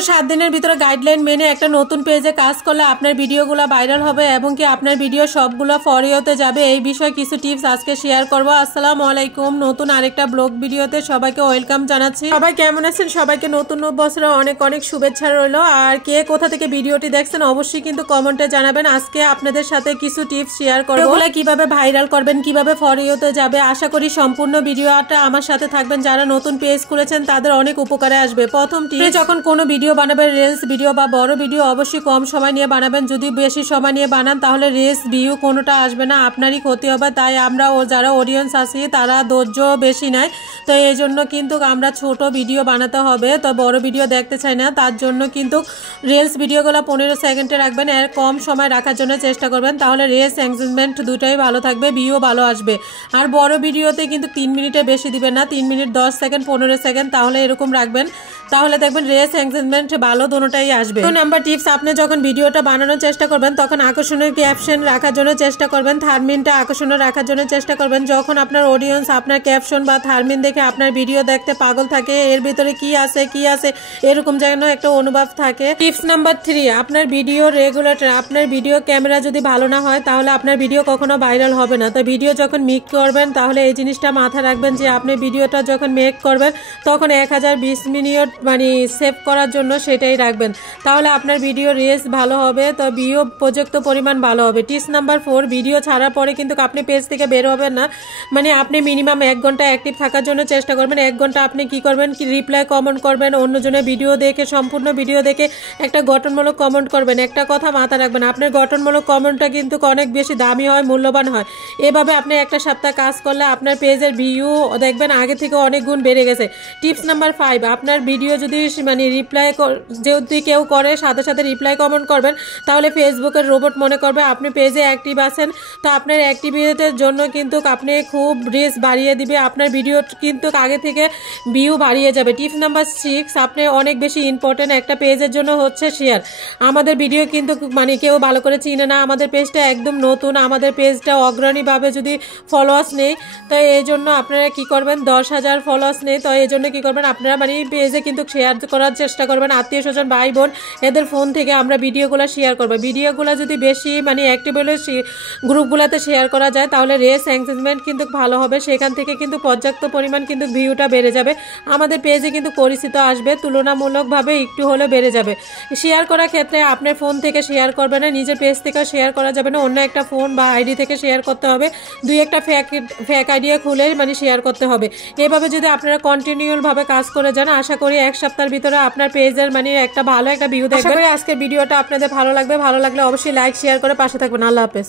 7 দিনের ভিতরে গাইডলাইন মেনে একটা নতুন পেজে কাজ করলে আপনার ভিডিওগুলো ভাইরাল হবে এবং কি আপনার ভিডিও সবগুলো ফর ইউতে যাবে। এই বিষয়ে কিছু টিপস আজকে শেয়ার করব। আসসালামু আলাইকুম, নতুন আরেকটা ব্লগ ভিডিওতে সবাইকে ওয়েলকাম জানাচ্ছি। সবাই কেমন আছেন? সবাইকে নতুন বছরে অনেক অনেক শুভেচ্ছা রইল। আর কে কোথা থেকে ভিডিওটি দেখছেন অবশ্যই কিন্তু কমেন্টে জানাবেন। আজকে আপনাদের সাথে কিছু টিপস শেয়ার করব, এগুলো কিভাবে ভাইরাল করবেন, কিভাবে ফর ইউতে যাবে। আশা করি সম্পূর্ণ ভিডিওটা আমার সাথে থাকবেন। যারা নতুন পেজ খুলেছেন তাদের অনেক উপকারে আসবে। প্রথম টিপস, যখন কোনো ভিডিও বানাবেন, রিলস ভিডিও বা বড় ভিডিও, অবশ্যই কম সময় নিয়ে বানাবেন। যদি বেশি সময় নিয়ে বানান তাহলে রিলস ভিউ কোনোটা আসবে না, আপনারই ক্ষতি হবে। তাই আমরা যারা অডিয়েন্স আছি তারা ধৈর্য বেশি নাই, তো এই জন্য কিন্তু আমরা ছোট ভিডিও বানাতে হবে, তো বড় ভিডিও দেখতে চাই না। তার জন্য কিন্তু রিলস ভিডিওগুলো 15 সেকেন্ডে রাখবেন, এর কম সময় রাখার জন্য চেষ্টা করবেন। তাহলে রিলস এঙ্গেজমেন্ট দুটাই ভালো থাকবে, ভিউ ভালো আসবে। আর বড় ভিডিওতে কিন্তু 3 মিনিটের বেশি দিবেন না, 3 মিনিট 10 সেকেন্ড 15 সেকেন্ড, তাহলে এরকম রাখবেন। তাহলে দেখবেন রিলস এঙ্গেজমেন্ট ভালো দুটোটাই আসবে। 2 নাম্বার টিপস, আপনি যখন ভিডিওটা বানানোর চেষ্টা করবেন তখন আকর্ষণীয় ক্যাপশন রাখার জন্য চেষ্টা করবেন, থার্মিনটা আকর্ষণীয় রাখার জন্য চেষ্টা করবেন। যখন আপনার অডিয়েন্স আপনার ক্যাপশন বা থার্মিন দেখে আপনার ভিডিও দেখতে পাগল থাকে, এর ভিতরে কি আছে এরকম যেন একটা অনুভব থাকে। টিপস নাম্বার 3, আপনার ভিডিও রেগুলেটর। আপনার ভিডিও ক্যামেরা যদি ভালো না হয় তাহলে আপনার ভিডিও কখনো ভাইরাল হবে না। তো ভিডিও যখন মেক করবেন তাহলে এই জিনিসটা মাথায় রাখবেন যে আপনি ভিডিওটা যখন মেক করবেন তখন 1020 মিনিট মানে সেভ করার জন্য সেটাই রাখবেন, তাহলে আপনার ভিডিও রিলস ভালো হবে, তো ভিউ প্রযুক্ত পরিমাণ ভালো হবে। টিপস নাম্বার 4, ভিডিও ছাড়ার পরে কিন্তু আপনি পেজ থেকে বের হবেন না, মানে আপনি মিনিমাম 1 ঘন্টা অ্যাক্টিভ থাকার জন্য চেষ্টা করবেন। 1 ঘন্টা আপনি কি করবেন, কি রিপ্লাই কমেন্ট করবেন, অন্যজনের ভিডিও দেখে সম্পূর্ণ ভিডিও দেখে একটা গঠনমূলক কমেন্ট করবেন। একটা কথা মাথা রাখবেন, আপনার গঠনমূলক কমেন্টটা কিন্তু অনেক বেশি দামি হয়, মূল্যবান হয়। এভাবে আপনি একটা সপ্তাহ কাজ করলে আপনার পেজের ভিউ দেখবেন আগে থেকে অনেক গুণ বেড়ে গেছে। টিপস নাম্বার 5, আপনার ভিডিও যদি মানে রিপ্লাই যদি কেউ করে সাথে সাথে রিপ্লাই কমেন্ট করবেন তাহলে ফেসবুকের রোবট মনে করবে আপনি পেজে অ্যাক্টিভ আছেন, তো আপনার অ্যাক্টিভিটির জন্য কিন্তু আপনি খুব রিচ বাড়িয়ে দিবে, আপনার ভিডিও কিন্তু আগে থেকে ভিউ বাড়িয়ে যাবে। টিপস নাম্বার 6, আপনি অনেক বেশি ইম্পর্টেন্ট একটা পেজের জন্য হচ্ছে শেয়ার। আমাদের ভিডিও কিন্তু মানে কেউ ভালো করে চিনে না, আমাদের পেজটা একদম নতুন, আমাদের পেজটা অগ্রণীভাবে যদি ফলোয়ার্স নেই, তো এই জন্য আপনারা কি করবেন, 10,000 ফলোয়ার্স নেই, তো এই জন্য কি করবেন, আপনারা মানে পেজে কিন্তু শেয়ার করার চেষ্টা করবেন। আত্মীয় স্বজন ভাই বোন এদের ফোন থেকে আমরা ভিডিওগুলো শেয়ার করবো। ভিডিওগুলো যদি বেশি মানে অ্যাক্টিভ হলে গ্রুপগুলোতে শেয়ার করা যায় তাহলে রিলস এঙ্গেজমেন্ট কিন্তু ভালো হবে, সেখান থেকে কিন্তু পর্যাপ্ত পরিমাণ কিন্তু ভিউটা বেড়ে যাবে, আমাদের পেজে কিন্তু পরিচিত আসবে, তুলনামূলকভাবে একটু হলেও বেড়ে যাবে। শেয়ার করার ক্ষেত্রে আপনার ফোন থেকে শেয়ার করবেন না, নিজের পেজ থেকে শেয়ার করা যাবে না, অন্য একটা ফোন বা আইডি থেকে শেয়ার করতে হবে, 2-1টা ফেক আইডিয়া খুলে মানে শেয়ার করতে হবে। এভাবে যদি আপনারা কন্টিনিউভাবে কাজ করে যান, আশা করি 1 সপ্তাহের ভিতরে আপনার পেজের মানে একটা ভালো একটা ভিউ দেখবেন। আজকের ভিডিওটা আপনাদের ভালো লাগবে, ভালো লাগলে অবশ্যই লাইক শেয়ার করে পাশে থাকবেন। আল্লাহ হাফেজ।